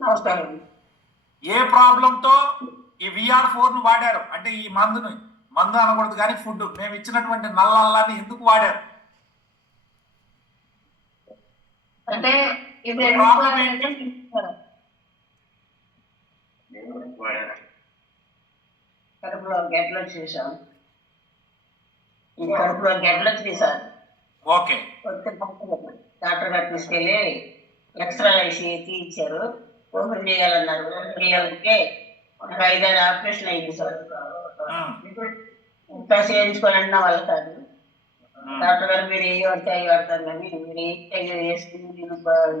నమస్కారం. ఏ ప్రాబ్లంతో ఈ విఆర్ ఫోర్ను వాడారు? అంటే ఈ మందుని. మందు అనకూడదు కానీ ఫుడ్ మేము ఇచ్చినటువంటి నల్లల్లాన్ని ఎందుకు వాడారు? అంటే ఇది ప్రాబ్లం ఏంటి? కడుపులో గడ్డలు ఈ కడుపులో గడ్డలు వచ్చినాయి సార్ ఓకే డాక్టర్ గారు తీసుకెళ్ళి ఎక్స్రా వేసి తీయించారు. ఓపెన్ చేయాలన్నారు. ఓపెన్ చేయాలంటే ఒక ఐదారు ఆపరేషన్ అయింది సార్. ఇంకా చేయించుకోవాలన్నా వాళ్ళు కాదు. డాక్టర్ గారు మీరు ఏ పడితే అవి పడతారు కానీ మీరు ఏ వేసుకుని నేను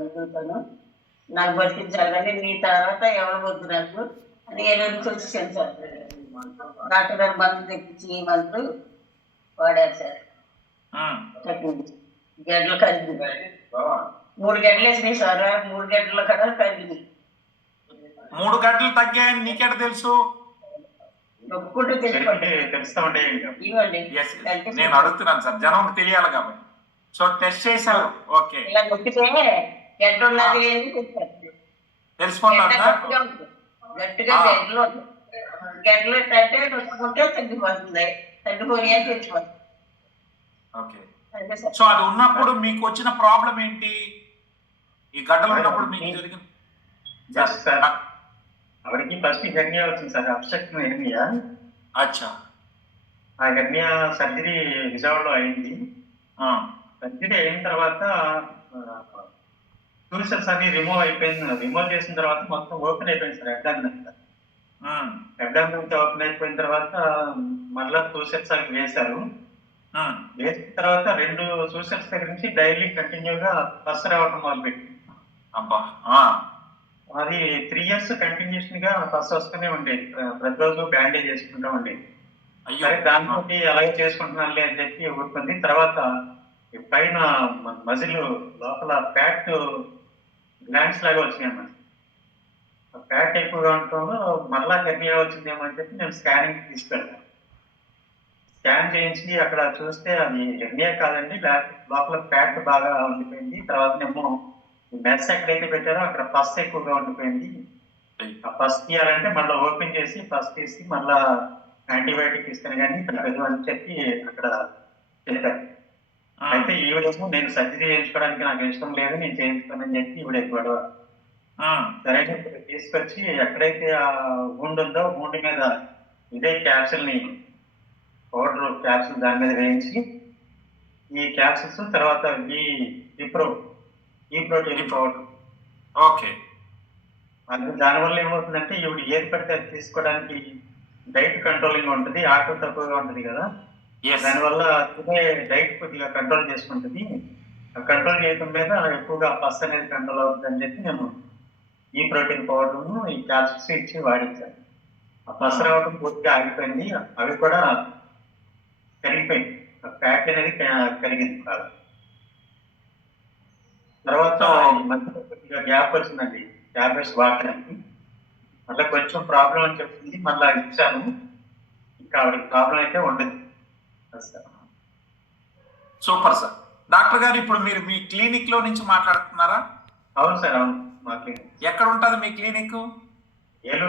ఎదుగుతాను నాకు బతికించాలి కానీ మీ తర్వాత ఎవరు వద్దు నాకు. అని ఎలుగురికి వచ్చేసాను సార్. డాక్టర్ గారు మందు తెప్పించి ఈ మందు వాడారు సార్. గడ్డలు కరిగింది మూడు గడ్డలు వేసినాయి సార్. మూడు గడ్డల కదా కరిగింది మూడు గంటలు తగ్గాయని నీకెట తెలుసు? నేను అడుగుతున్నాను సార్. జనం తెలియాలి కాబట్టి. సో టెస్ట్ చేశారు. ఓకే. గట్టిగా. గడ్డలు. గడ్డలు తగ్గిపోతుంది. తగ్గిపోయి అని తెచ్చిపోతుంది అదే సార్. సో అది ఉన్నప్పుడు మీకు వచ్చిన ప్రాబ్లం ఏంటి? ఈ గడ్డలు ఉన్నప్పుడు మీకు జరిగిన జస్ట్ సార్. ఆవిడకి ఫస్ట్ హెర్నియా వచ్చింది సార్ అబ్స్ట్రక్షన్ హెర్నియా అచ్చా ఆ హెర్నియా సర్జరీ విజయవాడలో అయింది. ఆ, సర్జరీ అయిన తర్వాత టూరిసల్స్ అన్ని రిమూవ్ అయిపోయింది. రిమూవ్ చేసిన తర్వాత మొత్తం ఓపెన్ అయిపోయింది సార్ అడ్డాన్ని ఉమ్, అడ్డాన్ని ఓపెన్ అయిపోయిన తర్వాత మళ్ళా టూరిసల్స్ అవి వేశారు. వేసిన తర్వాత రెండు సూసెట్స్ దగ్గర నుంచి డైలీ కంటిన్యూగా పస్ రావడం మొదలుపెట్టింది. అబ్బా అది త్రీ ఇయర్స్ కంటిన్యూషన్గా ఫస్ట్ వస్తూనే ఉండేది ప్ర- ప్రతిరోజు బ్యాండేజ్ చేసుకుంటూ ఉండేది సరే దాంతో అలాగే చేసుకుంటున్నానులే అని చెప్పి ఊరుకుంది. తర్వాత పైన మజిల్ లోపల ఫ్యాట్ గ్లాండ్స్ లాగా వచ్చినాయి అన్నమాట. ఆ ఫ్యాట్ ఎక్కువగా ఉండటంలో మరలా హెర్నియా వచ్చిందేమో అని చెప్పి నేను స్కానింగ్ తీసుకెళ్ళాను స్కాన్ చేయించి అక్కడ చూస్తే అది హెర్నియా కాదండి లోపల ఫ్యాట్ బాగా ఉండిపోయింది. తర్వాత ఏమో మెస్ ఎక్కడైతే పెట్టారో అక్కడ పస్ ఎక్కువగా ఉండిపోయింది. ఆ పస్ తీయాలంటే మళ్ళీ ఓపెన్ చేసి పస్ తీసి మళ్ళా యాంటీబయాటిక్ ఇస్తాను కానీ తగ్గదు అని చెప్పి అక్కడ చెప్పారు. అయితే ఈవిడేమో నేను సర్జరీ చేయించుకోవడానికి నాకు ఇష్టం లేదు నేను చేయించుకోనని చెప్పి ఈవిడ గొడవ ఉమ్, సరే తీసుకొచ్చి ఎక్కడైతే ఆ గుండు ఉందో గుండు మీద ఇదే క్యాప్సిల్ని పౌడర్ క్యాప్సిల్ దాని మీద వేయించి ఈ క్యాప్సిల్స్ తర్వాత ఈ విప్రో ఈ ప్రోటీన్ పౌడర్ ఓకే. అది దానివల్ల ఏమవుతుందంటే ఈవిడ ఏది పడితే అది తీసుకోవడానికి డైట్ కంట్రోలింగ్ ఉంటుంది ఆకలి తక్కువగా ఉంటుంది కదా. దానివల్ల తినే డైట్ కొద్దిగా కంట్రోల్ చేసుకుంటుంది. ఆ కంట్రోల్ చేయడం మీద ఎక్కువగా పస్ అనేది కంట్రోల్ అవుతుంది అని చెప్పి నేను ఈ ప్రోటీన్ పౌడర్ను ఈ క్యాప్సిల్స్ ఇచ్చి వాడించాను. ఆ పస్ రావడం పూర్తిగా ఆగిపోయింది. అవి కూడా కరిగిపోయింది ఆ ఫ్యాట్ అనేది కరిగింది బాగా. తర్వాత ఈ మధ్య కొద్దిగా గ్యాప్ వచ్చిందండి. ట్యాబ్లెట్స్ వాడడానికి. మళ్ళీ కొంచెం ప్రాబ్లం అని చెప్తుంది. మళ్ళీ ఇచ్చాను. ఇంకా ఆవిడకి ప్రాబ్లం అయితే ఉండదు. Super sir. డాక్టర్ గారు ఇప్పుడు మీరు మీ క్లినిక్లో నుంచి మాట్లాడుతున్నారా? అవును సార్ అవును. మాకు ఎక్కడ ఉంటుంది మీ క్లినిక్? ఏలూరు